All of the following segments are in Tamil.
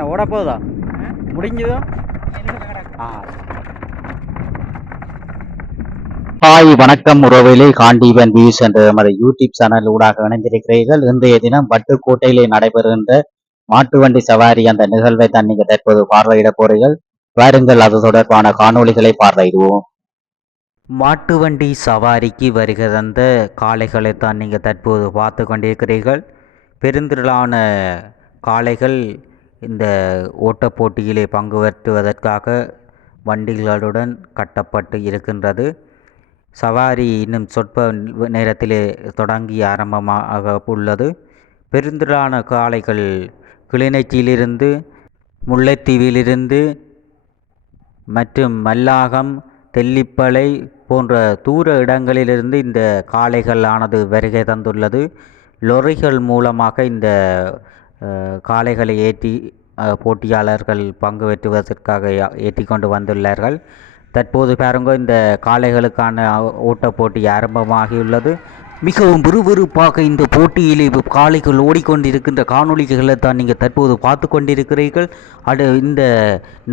வரப்போதா முடிஞ்சதா? ஆ. ஹாய் வணக்கம். உறவிலே காண்டீவன் வியூஸ் என்ற நமது யூடியூப் சேனல் ஊடாக இணைந்திருக்கிறீர்கள். இன்றைய தினம் வட்டுக்கோட்டையிலே நடைபெறுகின்ற மாட்டு வண்டி சவாரி அந்த நிகழ்வை தான் நீங்கள் தற்போது பார்வையிட போறீர்கள் வாருங்கள் அது தொடர்பான காணொளிகளை பார்வையிடுவோம். மாட்டு வண்டி சவாரிக்கு வருகிற அந்த காளைகளை தான் நீங்கள் தற்போது பார்த்து கொண்டிருக்கிறீர்கள். பெருந்திரளான காளைகள் இந்த ஓட்டப் போட்டியிலே பங்கு பெற்றுவதற்காக வண்டிகளுடன் கட்டப்பட்டு இருக்கின்றது. சவாரி இன்னும் சொற்ப நேரத்திலே தொடங்கி ஆரம்பமாக உள்ளது. பெருந்திரளான காளைகள் கிளிநொச்சியிலிருந்து முல்லைத்தீவிலிருந்து மற்றும் மல்லாகம் தெல்லிப்பளை போன்ற தூர இடங்களிலிருந்து இந்த காளைகளானது வருகை தந்துள்ளது. லொரிகள் மூலமாக இந்த காளைகளை ஏற்றி போட்டியாளர்கள் பங்கு பெற்றுவதற்காக ஏற்றி கொண்டு வந்துள்ளார்கள். தற்போது பாருங்க இந்த காளைகளுக்கான ஓட்டப் போட்டி ஆரம்பமாகியுள்ளது. மிகவும் விறுவிறுப்பாக இந்த போட்டியில் காளைகள் ஓடிக்கொண்டிருக்கின்ற காணொளிகளை தான் நீங்கள் தற்போது பார்த்து கொண்டிருக்கிறீர்கள். அது இந்த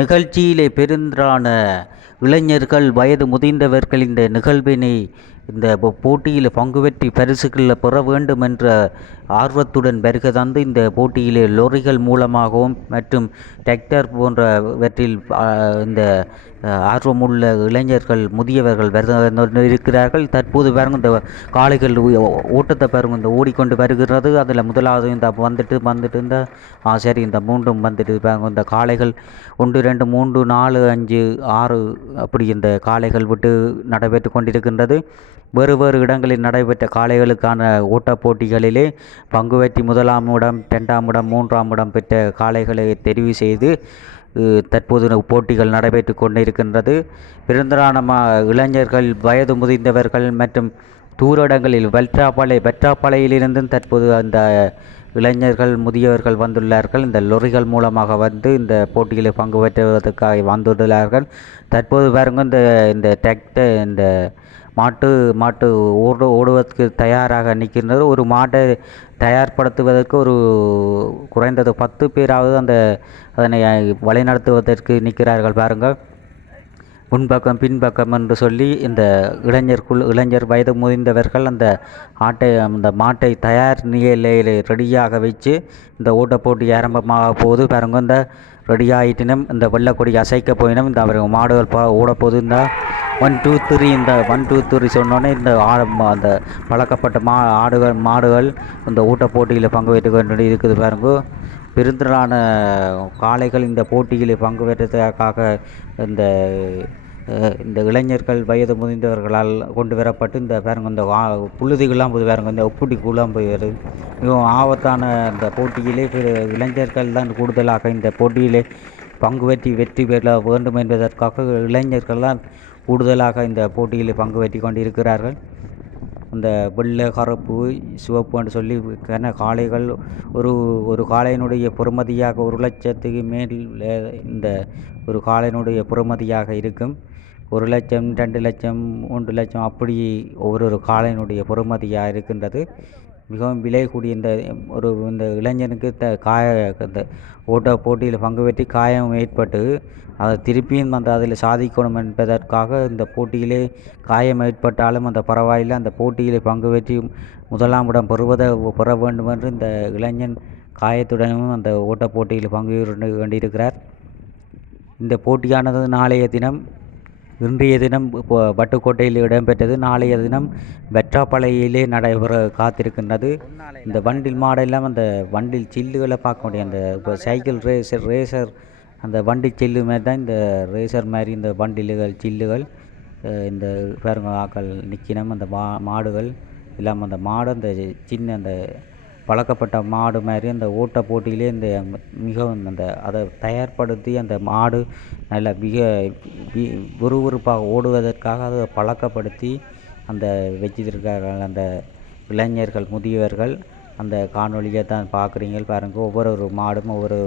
நிகழ்ச்சியிலே பெருந்திரான இளைஞர்கள் வயது முதிர்ந்தவர்கள் இந்த நிகழ்வினை இந்த போட்டியில் பங்கு பெற்றி பரிசுகளில் பெற வேண்டும் என்ற ஆர்வத்துடன் வருகை தந்து இந்த போட்டியிலே லொரிகள் மூலமாகவும் மற்றும் டிராக்டர் போன்றவற்றில் இந்த ஆர்வமுள்ள இளைஞர்கள் முதியவர்கள் இருக்கிறார்கள். தற்போது பாருங்க இந்த காளைகள் ஓட்டத்தை பாருங்க இந்த ஓடிக்கொண்டு வருகிறது. அதில் முதலாவது இந்த வந்துட்டு வந்துட்டு இந்த ஆ சரி இந்த மூன்றும் வந்துட்டு பாருங்க இந்த காளைகள் ஒன்று ரெண்டு மூன்று நாலு அஞ்சு ஆறு அப்படி இந்த காளைகள் விட்டு நடைபெற்று கொண்டிருக்கின்றது. வேறு வேறு இடங்களில் நடைபெற்ற காளைகளுக்கான ஓட்டப் போட்டிகளிலே பங்கு பெற்றி முதலாம் இடம் இரண்டாம் இடம் மூன்றாம் இடம் பெற்ற காளைகளை தெரிவு செய்து தற்போது போட்டிகள் நடைபெற்று கொண்டிருக்கின்றது. பெருந்திரான இளைஞர்கள் வயது முதிர்ந்தவர்கள் மற்றும் தூரடங்களில் வெற்றாப்பாளை வெற்றாப்பாளையிலிருந்தும் தற்போது அந்த இளைஞர்கள் முதியவர்கள் வந்துள்ளார்கள். இந்த லொரிகள் மூலமாக வந்து இந்த போட்டியில் பங்கு பெற்றுவதற்காக வந்துள்ளார்கள். தற்போது பாருங்கள் இந்த இந்த டிராக்டர் இந்த மாட்டு மாட்டு ஓடு ஓடுவதற்கு தயாராக நிற்கின்றது. ஒரு மாட்டை தயார்படுத்துவதற்கு ஒரு குறைந்தது பத்து பேராவது அந்த அதனை வழிநடத்துவதற்கு நிற்கிறார்கள் பாருங்கள் முன்பக்கம் பின்பக்கம் என்று சொல்லி இந்த இளைஞர்குள் இளைஞர் வயது முதிர்ந்தவர்கள் அந்த ஆட்டை அந்த மாட்டை தயார் நிலையில் ரெடியாக வச்சு இந்த ஓட்டப்போட்டி ஆரம்பமாக போது பாருங்க இந்த ரெடியாகிட்டினும் இந்த வெள்ளக்கொடி அசைக்க போயினும் இந்த அவர் மாடுகள் பா ஓடப்போது இந்த ஒன் டூ த்ரீ இந்த ஒன் டூ த்ரீ சொன்னோன்னே இந்த ஆடு அந்த பழக்கப்பட்ட மா ஆடுகள் மாடுகள் இந்த ஊட்ட போட்டியில் பங்கு பெற்று இருக்குது பாருங்க. பெருந்திரளான காளைகள் இந்த போட்டியில் பங்கு பெற்றதற்காக இந்த இந்த இளைஞர்கள் வயது முதிர்ந்தவர்களால் கொண்டு வரப்பட்டு இந்த பாருங்க இந்த வா புழுதிகள்லாம் போய் பாருங்க இந்த உப்புடிக்குள்ளாம் போய் வருது. மிகவும் ஆபத்தான இந்த போட்டியிலே இளைஞர்கள் தான் கூடுதலாக இந்த போட்டியிலே பங்கு பெற்றி வெற்றி பெற வேண்டும் என்பதற்காக இளைஞர்கள்லாம் கூடுதலாக இந்த போட்டியில் பங்கு பெற்றி கொண்டிருக்கிறார்கள். அந்த வெள்ளை கருப்பு சிவப்பு என்று சொல்லி கன காளைகள் ஒரு ஒரு காளையினுடைய பொறுமதியாக ஒரு லட்சத்துக்கு மேல் இந்த ஒரு காளையினுடைய பொறுமதியாக இருக்கும். ஒரு லட்சம் ரெண்டு லட்சம் மூன்று லட்சம் அப்படி ஒவ்வொரு ஒரு காளையினுடைய பொறுமதியாக இருக்கின்றது. மிகவும் விலை கூடிய இந்த ஒரு இந்த இளைஞனுக்கு த காய இந்த ஓட்ட போட்டியில் பங்கு பெற்றி காயம் ஏற்பட்டு அதை திருப்பியும் அந்த அதில் சாதிக்கணும் என்பதற்காக இந்த போட்டியிலே காயம் ஏற்பட்டாலும் அந்த பரவாயில்லை. அந்த போட்டியிலே பங்கு பெற்றி முதலாம் இடம் பெறுவதை பெற வேண்டும் என்று இந்த இளைஞன் காயத்துடனும் அந்த ஓட்டப் போட்டியில் பங்கு வேண்டியிருக்கிறார் கொண்டிருக்கிறார். இந்த போட்டியானது நாளைய தினம் இன்றைய தினம் இப்போ வட்டுக்கோட்டையில் இடம்பெற்றது. நாளைய தினம் வெற்றாப்பளையிலே நடைபெற காத்திருக்கின்றது. இந்த வண்டில் மாடெல்லாம் அந்த வண்டில் சில்லுகளை பார்க்க முடியும். அந்த இப்போ சைக்கிள் ரேசர் ரேசர் அந்த வண்டி சில்லு மாதிரி தான் இந்த ரேசர் மாதிரி இந்த வண்டிலுகள் சில்லுகள் இந்த பேருங்க ஆக்கள் நிற்கணும் அந்த மா மாடுகள் இல்லாமல் அந்த மாடு அந்த சின்ன அந்த பழக்கப்பட்ட மாடு மாதிரி அந்த ஓட்ட போட்டியிலே இந்த மிகவும் அந்த அதை தயார்படுத்தி அந்த மாடு நல்ல மிக விறுவிறுப்பாக ஓடுவதற்காக அதை பழக்கப்படுத்தி அந்த வச்சிருக்கார்கள் அந்த இளைஞர்கள் முதியவர்கள் அந்த காணொலியை தான் பார்க்குறீங்க பாருங்கள் ஒவ்வொரு ஒரு மாடும் ஒவ்வொரு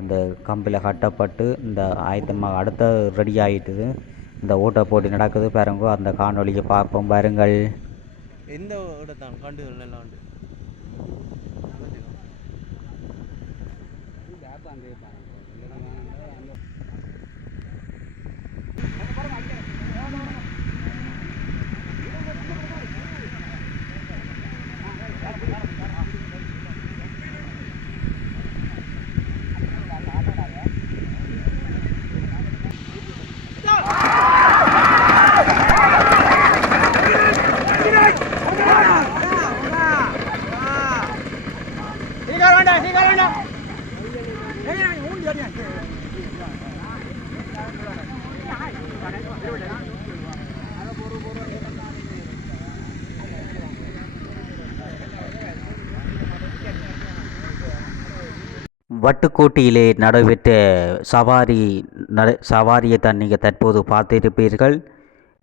இந்த கம்பில் கட்டப்பட்டு இந்த ஆயத்தமாக அடுத்த ரெடி ஆகிட்டுது இந்த ஓட்ட போட்டி நடக்குது பாருங்கோ. அந்த காணொலியை பார்ப்போம் பாருங்கள். எந்த இடத்தான் கண்டுகள் udah apa andai barang வட்டுக்கோட்டையிலே நடைபெற்ற சவாரி நட சவாரியை தான் நீங்கள் தற்போது பார்த்திருப்பீர்கள்.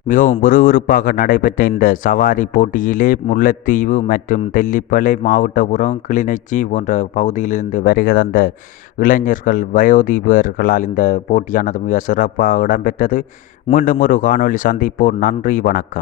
மிகவும் விறுவிறுப்பாக நடைபெற்ற இந்த சவாரி போட்டியிலே முல்லைத்தீவு மற்றும் தெல்லிப்பளை மாவட்டபுரம் கிளிநொச்சி போன்ற பகுதியிலிருந்து வருகை தந்த இளைஞர்கள் வயோதிபர்களால் இந்த போட்டியானது மிக சிறப்பாக இடம்பெற்றது. மீண்டும் ஒரு காணொளி சந்திப்போம். நன்றி வணக்கம்.